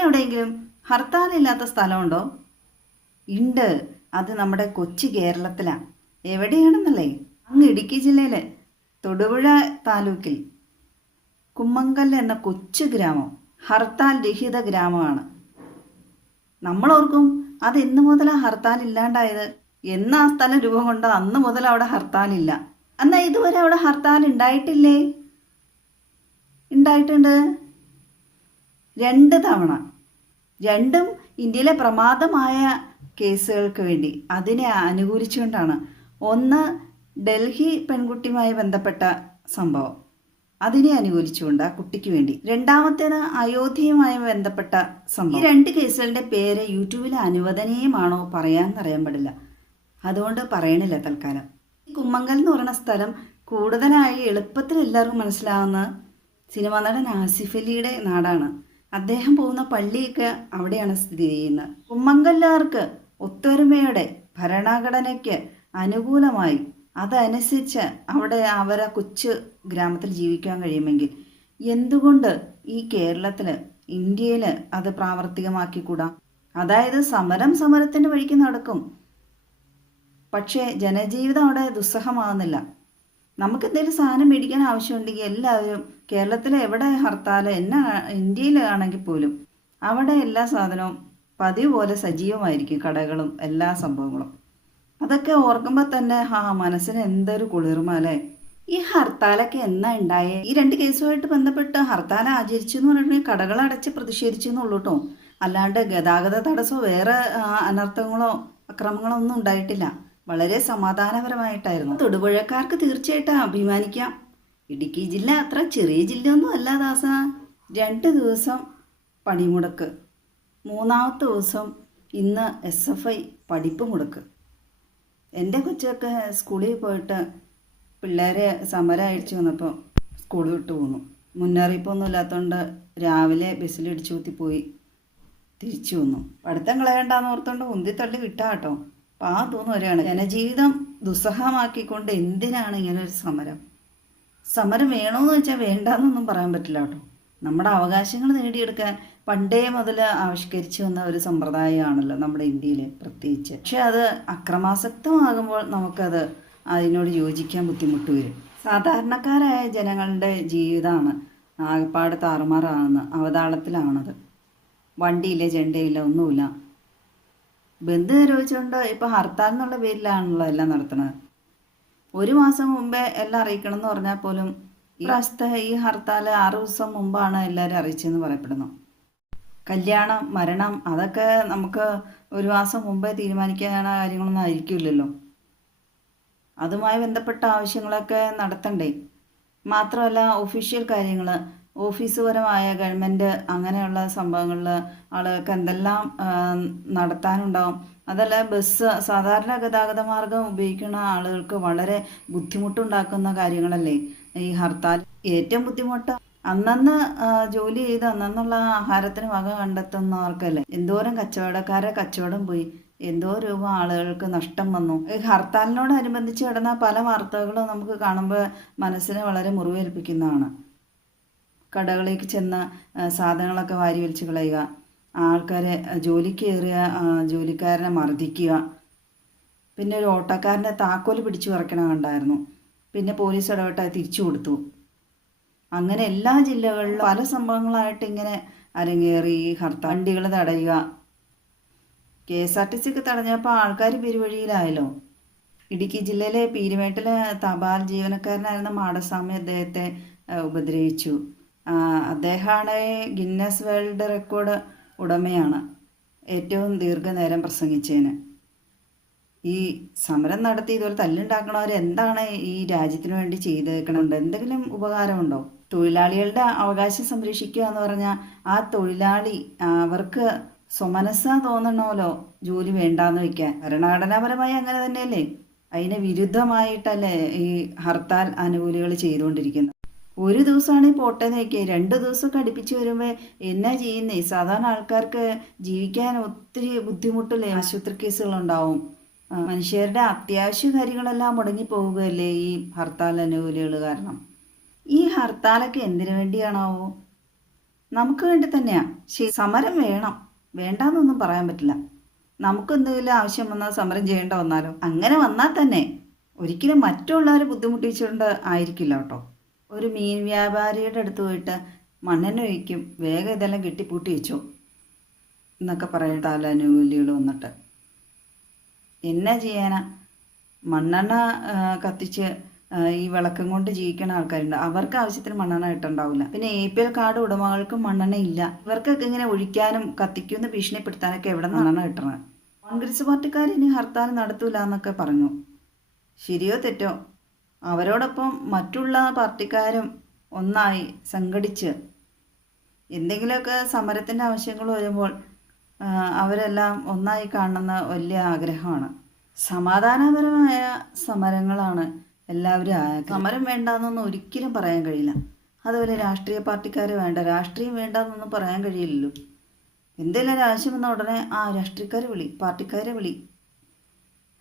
എവിടെയെങ്കിലും ഹർത്താലില്ലാത്ത സ്ഥലമുണ്ടോ? ഉണ്ട് അത് നമ്മുടെ കൊച്ചു കേരളത്തിലാണ് എവിടെയാണെന്നല്ലേ? അങ്ങ് ഇടുക്കി ജില്ലയിലെ തൊടുപുഴ താലൂക്കിൽ. കുമ്മങ്കൽ എന്ന കൊച്ചു ഗ്രാമം ഹർത്താൽ രഹിത ഗ്രാമമാണ്. നമ്മൾ ഓർക്കും അത് എന്ന് ഹർത്താൽ ഇല്ലാണ്ടായത്. എന്ന് ആ സ്ഥലം രൂപം കൊണ്ടോ അന്ന് മുതൽ അവിടെ ഹർത്താലില്ല എന്നാൽ ഇതുവരെ അവിടെ ഹർത്താൽ ഉണ്ടായിട്ടില്ലേ ഉണ്ടായിട്ടുണ്ട് രണ്ട് തവണ. രണ്ടും ഇന്ത്യയിലെ പ്രമാദമായ കേസുകൾക്ക് വേണ്ടി അതിനെ അനുകൂലിച്ചുകൊണ്ടാണ്. ഒന്ന് ഡൽഹി പെൺകുട്ടിയുമായി ബന്ധപ്പെട്ട സംഭവം. അതിനെ അനുകൂലിച്ചുകൊണ്ട് ആ കുട്ടിക്ക് വേണ്ടി. രണ്ടാമത്തേത് അയോധ്യയുമായി ബന്ധപ്പെട്ട സംഭവം. ഈ രണ്ട് കേസുകളുടെ പേര് യൂട്യൂബിൽ അനുവദനീയമാണോ പറയാന്നറിയാൻ പാടില്ല അതുകൊണ്ട് പറയണില്ല തൽക്കാലം. ഈ കുമ്മങ്കൽ എന്ന് പറയുന്ന സ്ഥലം കൂടുതലായി എളുപ്പത്തിൽ എല്ലാവർക്കും മനസ്സിലാവുന്ന സിനിമാ നടൻ ആസിഫ് അലിയുടെ നാടാണ്. അദ്ദേഹം പോകുന്ന പള്ളിയൊക്കെ അവിടെയാണ് സ്ഥിതി ചെയ്യുന്നത്. കുമ്മങ്കല്ലുകാർക്ക് ഒത്തൊരുമയുടെ ഭരണഘടനയ്ക്ക് അനുകൂലമായി അതനുസരിച്ച് അവിടെ അവരെ കൊച്ചു ഗ്രാമത്തിൽ ജീവിക്കാൻ കഴിയുമെങ്കിൽ എന്തുകൊണ്ട് ഈ കേരളത്തിൽ ഇന്ത്യയിൽ അത് പ്രാവർത്തികമാക്കിക്കൂടാ? അതായത് സമരം സമരത്തിന്റെ വഴിക്ക് നടക്കും. പക്ഷേ ജനജീവിതം അവിടെ ദുസ്സഹമാകുന്നില്ല നമുക്ക് എന്തെങ്കിലും സാധനം മേടിക്കാൻ ആവശ്യമുണ്ടെങ്കിൽ എല്ലാവരും കേരളത്തിലെ എവിടെ ഹർത്താൽ എന്നാ ഇന്ത്യയിലാണെങ്കിൽ പോലും അവിടെ എല്ലാ സാധനവും പതിവ് പോലെ സജീവമായിരിക്കും കടകളും എല്ലാ സംഭവങ്ങളും. അതൊക്കെ ഓർക്കുമ്പോൾ തന്നെ ആ മനസ്സിന് എന്തൊരു കുളിർമ അല്ലേ? ഈ ഹർത്താലൊക്കെ എന്നാ ഉണ്ടായേ ഈ രണ്ട് കേസുമായിട്ട് ബന്ധപ്പെട്ട് ഹർത്താൽ ആചരിച്ചു എന്ന് പറഞ്ഞിട്ടുണ്ടെങ്കിൽ കടകൾ അടച്ച് പ്രതിഷേധിച്ചു എന്നുള്ളൂ കേട്ടോ അല്ലാണ്ട് ഗതാഗത തടസ്സമോ വേറെ അനർത്ഥങ്ങളോ അക്രമങ്ങളോ ഒന്നും ഉണ്ടായിട്ടില്ല. വളരെ സമാധാനപരമായിട്ടായിരുന്നു. തൊടുപുഴക്കാർക്ക് തീർച്ചയായിട്ടും അഭിമാനിക്കാം. ഇടുക്കി ജില്ല അത്ര ചെറിയ ജില്ലയൊന്നും അല്ല ദാസ. രണ്ട് ദിവസം പണിമുടക്ക്. മൂന്നാമത്തെ ദിവസം ഇന്ന് എസ് എഫ് ഐ പഠിപ്പ് മുടക്ക്. എന്റെ കൊച്ചൊക്കെ സ്കൂളിൽ പോയിട്ട് പിള്ളേരെ സമരം അയച്ചു വന്നപ്പോൾ സ്കൂൾ വിട്ടു പോന്നു. മുന്നറിയിപ്പൊന്നും ഇല്ലാത്തതുകൊണ്ട് രാവിലെ ബസ്സിലിടിച്ചു കുത്തി പോയി തിരിച്ചു വന്നു. പഠിത്തം കളയണ്ടെന്ന് ഓർത്തുകൊണ്ട് ഉന്തി തള്ളി വിട്ടാ കേട്ടോ പാ തോന്നു വരികയാണ് ജനജീവിതം ദുസ്സഹമാക്കിക്കൊണ്ട് എന്തിനാണ് ഇങ്ങനെ ഒരു സമരം? സമരം വേണമെന്ന് വെച്ചാൽ വേണ്ടാന്നൊന്നും പറയാൻ പറ്റില്ല കേട്ടോ. നമ്മുടെ അവകാശങ്ങൾ നേടിയെടുക്കാൻ പണ്ടേ മുതൽ ആവിഷ്കരിച്ചു വന്ന ഒരു സമ്പ്രദായമാണല്ലോ നമ്മുടെ ഇന്ത്യയിൽ പ്രത്യേകിച്ച്. പക്ഷെ അത് അക്രമാസക്തമാകുമ്പോൾ നമുക്കത് അതിനോട് യോജിക്കാൻ ബുദ്ധിമുട്ട് വരും. സാധാരണക്കാരായ ജനങ്ങളുടെ ജീവിതമാണ് ആകപ്പാട് താറുമാറാണെന്ന് അവതാളത്തിലാണത്. വണ്ടിയില്ല ചെണ്ടയില്ല ഒന്നുമില്ല. ബന്ധു നിരോധിച്ചുകൊണ്ട് ഇപ്പോൾ ഹർത്താൽ എന്നുള്ള പേരിലാണല്ലോ എല്ലാം നടത്തുന്നത്. ഒരു മാസം മുമ്പേ എല്ലാം അറിയിക്കണം എന്ന് പറഞ്ഞാൽ പോലും ഈ പ്രാവശ്യത്തെ ഈ ഹർത്താൽ ആറ് ദിവസം മുമ്പാണ് എല്ലാവരും അറിയിച്ചതെന്ന് പറയപ്പെടുന്നു. കല്യാണം മരണം അതൊക്കെ നമുക്ക് ഒരു മാസം മുമ്പേ തീരുമാനിക്കാന കാര്യങ്ങളൊന്നും ആയിരിക്കില്ലല്ലോ. അതുമായി ബന്ധപ്പെട്ട ആവശ്യങ്ങളൊക്കെ നടത്തണ്ടേ? മാത്രമല്ല ഒഫീഷ്യൽ കാര്യങ്ങൾ ഓഫീസുപരമായ ഗവൺമെന്റ് അങ്ങനെയുള്ള സംഭവങ്ങളിൽ ആളുകൾക്ക് എന്തെല്ലാം നടത്താനുണ്ടാവും. അതല്ല ബസ് സാധാരണ ഗതാഗത മാർഗം ഉപയോഗിക്കുന്ന ആളുകൾക്ക് വളരെ ബുദ്ധിമുട്ടുണ്ടാക്കുന്ന കാര്യങ്ങളല്ലേ? ഈ ഹർത്താൽ ഏറ്റവും ബുദ്ധിമുട്ട്. അന്നന്ന് ജോലി ചെയ്ത് അന്നന്നുള്ള ആഹാരത്തിന് വക കണ്ടെത്തുന്നവർക്കല്ലേ? എന്തോരം കച്ചവടക്കാരെ കച്ചവടം പോയി. എന്തോ രൂപ ആളുകൾക്ക് നഷ്ടം വന്നു. ഹർത്താലിനോടനുബന്ധിച്ച് കിടന്ന പല വാർത്തകളും നമുക്ക് കാണുമ്പോൾ മനസ്സിനെ വളരെ മുറിവേൽപ്പിക്കുന്നതാണ്. കടകളിലേക്ക് ചെന്ന സാധനങ്ങളൊക്കെ വാരി വലിച്ച് കളയുക. ആൾക്കാരെ ജോലിക്ക് കയറിയ ജോലിക്കാരനെ മർദ്ദിക്കുക. പിന്നെ ഒരു ഓട്ടക്കാരനെ താക്കോൽ പിടിച്ചു പറിക്കണ കണ്ടായിരുന്നു. പിന്നെ പോലീസ് ഇടപെട്ടായി തിരിച്ചു കൊടുത്തു. അങ്ങനെ എല്ലാ ജില്ലകളിലും പല സംഭവങ്ങളായിട്ട് ഇങ്ങനെ അരങ്ങേറി ഹർത്താൽ വണ്ടികൾ തടയുക. കെ എസ് ആർ ടി സിക്ക് തടഞ്ഞപ്പോൾ ആൾക്കാർ പെരുവഴിയിലായല്ലോ. ഇടുക്കി ജില്ലയിലെ പീരുമേട്ടിലെ തപാൽ ജീവനക്കാരനായിരുന്ന മാടസ്വാമി അദ്ദേഹത്തെ ഉപദ്രവിച്ചു. അദ്ദേഹമാണ് ഗിന്നസ് വേൾഡ് റെക്കോർഡ് ഉടമയാണ്. ഏറ്റവും ദീർഘനേരം പ്രസംഗിച്ചതിന് ഈ സമരം നടത്തി ഇതുപോലെ തല്ലുണ്ടാക്കണവർ എന്താണ് ഈ രാജ്യത്തിന് വേണ്ടി ചെയ്തേക്കണുണ്ട് എന്തെങ്കിലും ഉപകാരമുണ്ടോ തൊഴിലാളികളുടെ അവകാശം സംരക്ഷിക്കുക എന്ന് പറഞ്ഞാൽ ആ തൊഴിലാളി അവർക്ക് സ്വമനസ്സ തോന്നണമല്ലോ ജോലി വേണ്ടാന്ന് വെക്കാൻ. ഭരണഘടനാപരമായി അങ്ങനെ തന്നെയല്ലേ? അതിന് വിരുദ്ധമായിട്ടല്ലേ ഈ ഹർത്താൽ അനുകൂലികൾ ചെയ്തുകൊണ്ടിരിക്കുന്നത്? ഒരു ദിവസമാണെങ്കിൽ പോട്ടെ വയ്ക്കുക രണ്ട് ദിവസം അടുപ്പിച്ച് വരുമ്പോൾ എന്നാ ചെയ്യുന്നേ? സാധാരണ ആൾക്കാർക്ക് ജീവിക്കാൻ ഒത്തിരി ബുദ്ധിമുട്ടില്ലേ ആശുപത്രി കേസുകളുണ്ടാവും. മനുഷ്യരുടെ അത്യാവശ്യ കാര്യങ്ങളെല്ലാം മുടങ്ങി പോവുകയല്ലേ ഈ ഹർത്താൽ അനുകൂലികൾ കാരണം? ഈ ഹർത്താലൊക്കെ എന്തിനു വേണ്ടിയാണാവോ? നമുക്ക് വേണ്ടി തന്നെയാ. ശരി സമരം വേണം. വേണ്ടാന്നൊന്നും പറയാൻ പറ്റില്ല. നമുക്ക് എന്തെങ്കിലും ആവശ്യം വന്നാൽ സമരം ചെയ്യേണ്ട വന്നാലോ? അങ്ങനെ വന്നാൽ തന്നെ ഒരിക്കലും മറ്റുള്ളവരെ ബുദ്ധിമുട്ടിച്ചുകൊണ്ട് ആയിരിക്കില്ല കേട്ടോ. ഒരു മീൻ വ്യാപാരിയുടെ അടുത്ത് പോയിട്ട് മണ്ണെണ്ണ ഒഴിക്കും വേഗം ഇതെല്ലാം കെട്ടിപ്പൂട്ടി വെച്ചു. എന്നൊക്കെ പറയും അനുകൂലികൾ വന്നിട്ട്. എന്നാ ചെയ്യാനാ? മണ്ണെണ്ണ കത്തിച്ച് ഈ വിളക്കം കൊണ്ട് ജീവിക്കുന്ന ആൾക്കാരുണ്ട്. അവർക്ക് ആവശ്യത്തിന് മണ്ണെണ്ണ കിട്ടണ്ടാവില്ല. പിന്നെ എ പി എൽ കാർഡ് ഉടമകൾക്കും മണ്ണെണ്ണ ഇല്ല. ഇവർക്കൊക്കെ ഇങ്ങനെ ഒഴിക്കാനും കത്തിക്കുമെന്ന് ഭീഷണിപ്പെടുത്താനൊക്കെ എവിടെ മണ്ണെണ്ണ കിട്ടണത്? കോൺഗ്രസ് പാർട്ടിക്കാർ ഇനി ഹർത്താൽ നടത്തൂല എന്നൊക്കെ പറഞ്ഞു. ശരിയോ തെറ്റോ? അവരോടൊപ്പം മറ്റുള്ള പാർട്ടിക്കാരും ഒന്നായി സംഘടിച്ച് എന്തെങ്കിലുമൊക്കെ സമരത്തിന്റെ ആവശ്യങ്ങൾ വരുമ്പോൾ അവരെല്ലാം ഒന്നായി കാണുന്ന വലിയ ആഗ്രഹമാണ്. സമാധാനപരമായ സമരങ്ങളാണ് എല്ലാവരും സമരം വേണ്ടാന്നൊന്നും ഒരിക്കലും പറയാൻ കഴിയില്ല. അതുപോലെ രാഷ്ട്രീയ പാർട്ടിക്കാർ വേണ്ട രാഷ്ട്രീയം വേണ്ടാന്നൊന്നും പറയാൻ കഴിയില്ലല്ലോ. എന്തെങ്കിലും ഒരു ആവശ്യം വന്ന ഉടനെ ആ രാഷ്ട്രീയക്കാരെ വിളി പാർട്ടിക്കാരെ വിളി.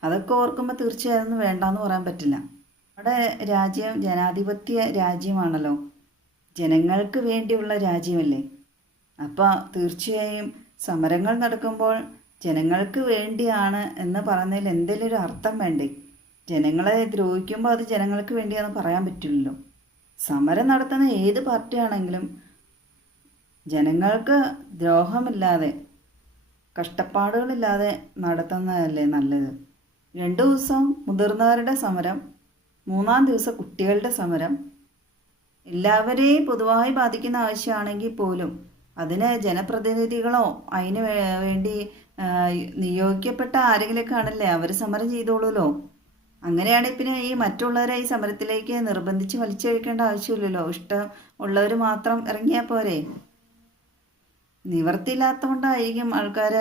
അതൊക്കെ ഓർക്കുമ്പോൾ തീർച്ചയായും വേണ്ടാന്ന് പറയാൻ പറ്റില്ല. നമ്മുടെ രാജ്യം ജനാധിപത്യ രാജ്യമാണല്ലോ. ജനങ്ങൾക്ക് വേണ്ടിയുള്ള രാജ്യമല്ലേ. അപ്പോൾ തീർച്ചയായും സമരങ്ങൾ നടക്കുമ്പോൾ ജനങ്ങൾക്ക് വേണ്ടിയാണ് എന്ന് പറഞ്ഞതിൽ എന്തെങ്കിലും ഒരു അർത്ഥം വേണ്ടേ? ജനങ്ങളെ ദ്രോഹിക്കുമ്പോൾ അത് ജനങ്ങൾക്ക് വേണ്ടിയാണെന്ന് പറയാൻ പറ്റില്ലല്ലോ. സമരം നടത്തുന്ന ഏത് പാർട്ടിയാണെങ്കിലും ജനങ്ങൾക്ക് ദ്രോഹമില്ലാതെ കഷ്ടപ്പാടുകളില്ലാതെ നടത്തുന്നതല്ലേ നല്ലത്. രണ്ടു ദിവസം മുതിർന്നവരുടെ സമരം മൂന്നാം ദിവസം കുട്ടികളുടെ സമരം. എല്ലാവരെയും പൊതുവായി ബാധിക്കുന്ന ആവശ്യമാണെങ്കിൽ പോലും അതിന് ജനപ്രതിനിധികളോ അതിന് വേണ്ടി നിയോഗിക്കപ്പെട്ട ആരെങ്കിലൊക്കെ ആണല്ലേ അവർ സമരം ചെയ്തോളൂല്ലോ? അങ്ങനെയാണെങ്കിൽ പിന്നെ ഈ മറ്റുള്ളവരെ ഈ സമരത്തിലേക്ക് നിർബന്ധിച്ച് വലിച്ചഴിക്കേണ്ട ആവശ്യമില്ലല്ലോ. ഇഷ്ടം ഉള്ളവർ മാത്രം ഇറങ്ങിയാൽ പോരെ. നിവർത്തിയില്ലാത്തതുകൊണ്ടായിരിക്കും ആൾക്കാർ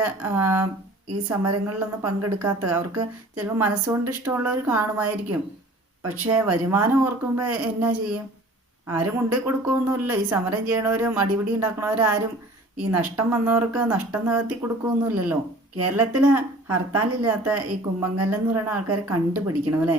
ഈ സമരങ്ങളിലൊന്നും പങ്കെടുക്കാത്തത്. അവർക്ക് ചിലപ്പോൾ മനസ്സുകൊണ്ട് ഇഷ്ടമുള്ളവർ കാണുമായിരിക്കും. പക്ഷേ വരുമാനം ഓർക്കുമ്പോൾ എന്നാ ചെയ്യും? ആരും കൊണ്ടു കൊടുക്കുമൊന്നുമില്ല ഈ സമരം ചെയ്യണവരും അടിപിടി ഉണ്ടാക്കണവരാരും ഈ നഷ്ടം വന്നവർക്ക് നഷ്ടം നികത്തി കൊടുക്കുമൊന്നുമില്ലല്ലോ കേരളത്തിൽ ഹർത്താലില്ലാത്ത ഈ കുമ്പങ്കല്ലെന്ന് പറയുന്ന ആൾക്കാരെ കണ്ടുപിടിക്കണം അല്ലേ?